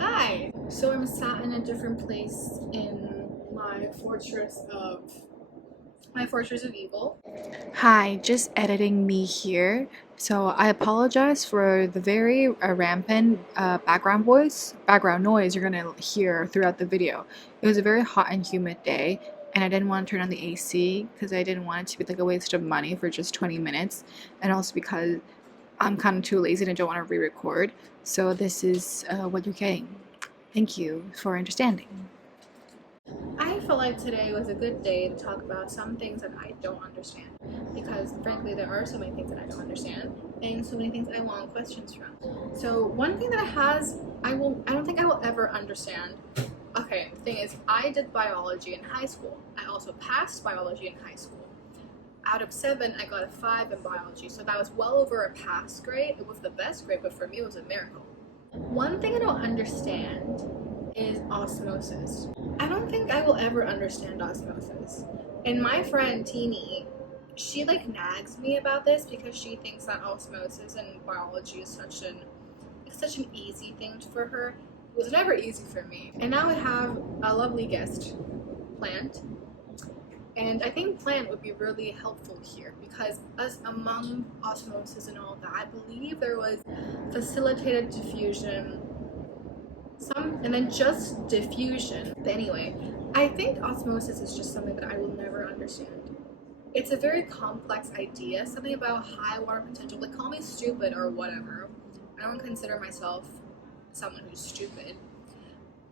Hi! So I'm sat in a different place in my fortress of evil. Hi, just editing me here. So I apologize for the very rampant background noise you're gonna hear throughout the video. It was a very hot and humid day, and I didn't want to turn on the AC because I didn't want it to be like a waste of money for just 20 minutes, and also because I'm kind of too lazy and I don't want to re-record. So this is what you're getting. Thank you for understanding. I felt like today was a good day to talk about some things that I don't understand. Because frankly, there are so many things that I don't understand, and so many things I want questions from. So one thing that I don't think I will ever understand. Okay, the thing is, I did biology in high school. I also passed biology in high school. Out of 7, I got a 5 in biology, so that was well over a pass grade. It was the best grade, but for me, it was a miracle. One thing I don't understand is osmosis. I don't think I will ever understand osmosis. And my friend Teeny, she like nags me about this because she thinks that osmosis in biology is such an easy thing for her. It was never easy for me. And now we have a lovely guest, Plant, and I think plant would be really helpful here because as among osmosis and all that, I believe there was facilitated diffusion, and then just diffusion. But anyway, I think osmosis is just something that I will never understand. It's a very complex idea, something about high water potential. Like, call me stupid or whatever. I don't consider myself someone who's stupid.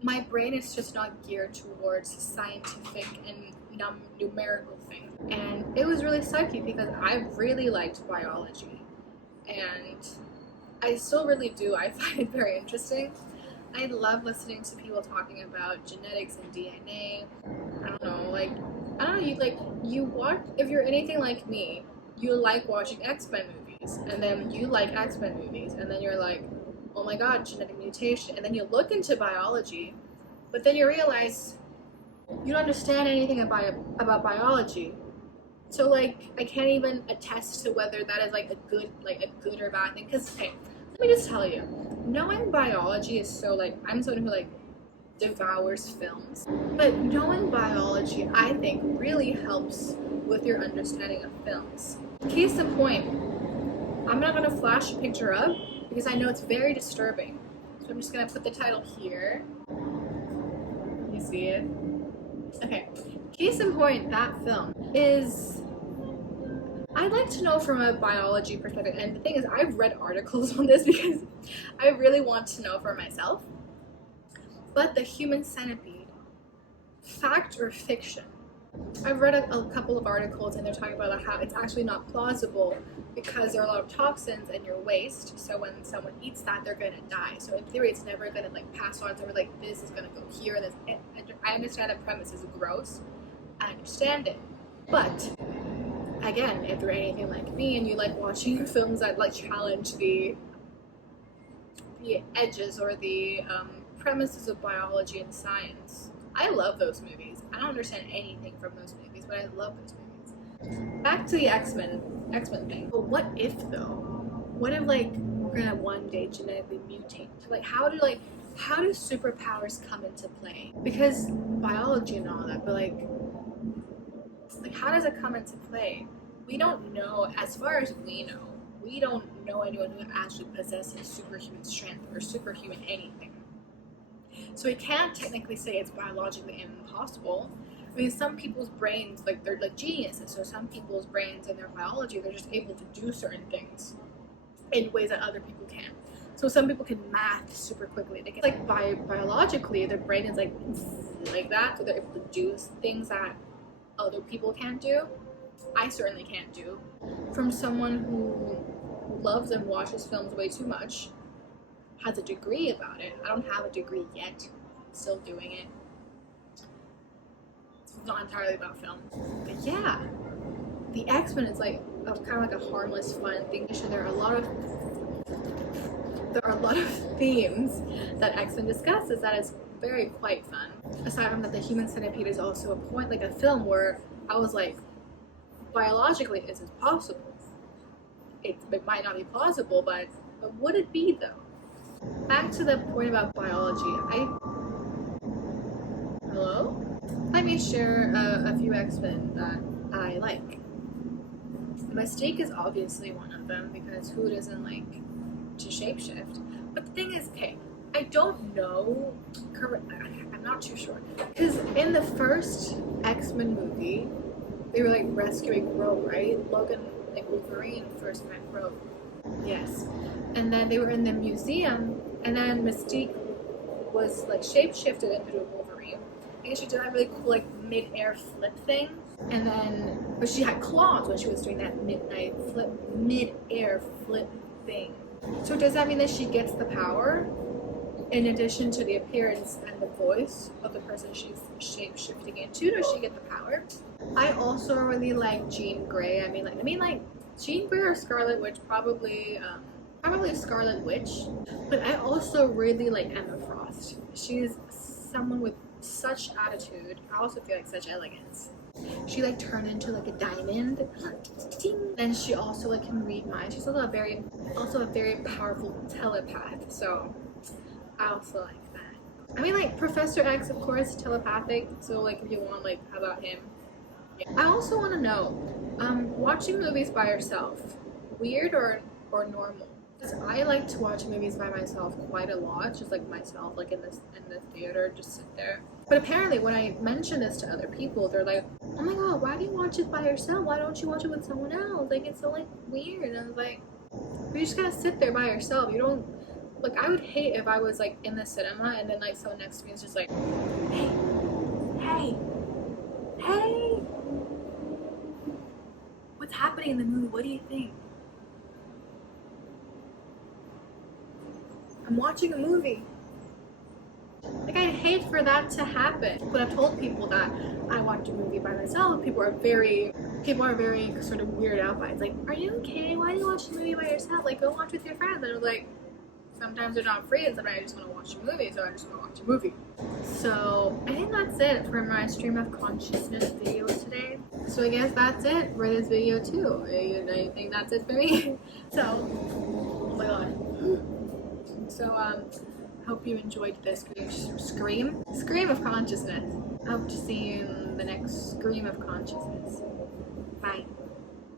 My brain is just not geared towards scientific and numerical things. And it was really sucky because I really liked biology. And I still really do. I find it very interesting. I love listening to people talking about genetics and DNA. I don't know, you watch, if you're anything like me, you like watching X-Men movies, and then you like X-Men movies, and then you're like, oh my god, genetic mutation, and then you look into biology, but then you realize you don't understand anything about biology. So like I can't even attest to whether that is like a good or bad thing. Because hey, let me just tell you, knowing biology is so like I'm someone who like devours films. But knowing biology, I think, really helps with your understanding of films. Case in point, I'm not gonna flash a picture up because I know it's very disturbing. So I'm just gonna put the title here. You see it? Okay. Case in point, that film is I'd like to know from a biology perspective, and the thing is, I've read articles on this because I really want to know for myself. But the human centipede, fact or fiction? I've read a couple of articles and they're talking about how it's actually not plausible because there are a lot of toxins in your waste. So when someone eats that, they're gonna die. So in theory, it's never gonna like pass on. So we're like, this is gonna go here. This. I understand the premise is gross. I understand it, but again, if you're anything like me and you like watching films that like challenge the edges or the premises of biology and science, I love those movies. I don't understand anything from those movies, but I love those movies. Back to the X Men thing. But what if though? What if like we're gonna one day genetically mutate? Like how do superpowers come into play? Because biology and all that, but like how does it come into play? We don't know. As far as we don't know anyone who actually possesses superhuman strength or superhuman anything. So we can't technically say it's biologically impossible. I mean, some people's brains, like they're like geniuses. So some people's brains and their biology, they're just able to do certain things in ways that other people can't. So some people can math super quickly. They can like biologically, their brain is like that, so they're able to do things that other people can't do. I certainly can't do. From someone who loves and watches films way too much, has a degree about it. I don't have a degree yet. I'm still doing it. It's not entirely about film. But yeah, the X-Men is like kind of like a harmless, fun thing. There are a lot of themes that X-Men discusses that is very quite fun. Aside from that, the Human Centipede is also a point, like a film where I was like, biologically, is this possible? It might not be plausible, but would it be though? back to the point about biology. Hello? Let me share a few X-Men that I like. Mystique is obviously one of them because who doesn't like to shapeshift? But the thing is, okay, I don't know. I'm not too sure because in the first X-Men movie, they were like rescuing Rogue, right? Logan, like Wolverine, first met Rogue. Yes, and then they were in the museum, and then Mystique was like shapeshifted into a Wolverine. I guess she did that really cool like mid-air flip thing, and then but she had claws when she was doing that mid-air flip thing. So does that mean that she gets the power in addition to the appearance and the voice of the person she's shape-shifting into? Does she get the power? I also really like Jean Grey. I mean like Jean Grey or Scarlet Witch, probably Scarlet Witch. But I also really like Emma Frost. She's someone with such attitude. I also feel like such elegance. She like turned into like a diamond. And she also like can read minds. She's also a very powerful telepath. So I also like that. I mean like Professor X, of course, telepathic. So like if you want, like, how about him? Yeah. I also want to know, watching movies by yourself, weird or normal? Because I like to watch movies by myself quite a lot, just like myself, like in the theater, just sit there. But apparently, when I mention this to other people, they're like, "Oh my god, why do you watch it by yourself? Why don't you watch it with someone else? Like it's so like weird." And I was like, "You just gotta sit there by yourself. You don't like." I would hate if I was like in the cinema and then like someone next to me is just like, "Hey, hey, hey, what's happening in the movie? What do you think?" I'm watching a movie. Like I'd hate for that to happen. But I've told people that I watch a movie by myself. People are very sort of weirded out by it. It's like, are you okay? Why do you watch a movie by yourself? Like go watch with your friends. And I was like, sometimes they're not free, and sometimes I just want to watch a movie, so I just want to watch a movie. So I think that's it for my stream of consciousness video today. So I guess that's it for this video too. I think that's it for me. So, oh my god. So hope you enjoyed this scream of consciousness. I hope to see you in the next scream of consciousness. Bye.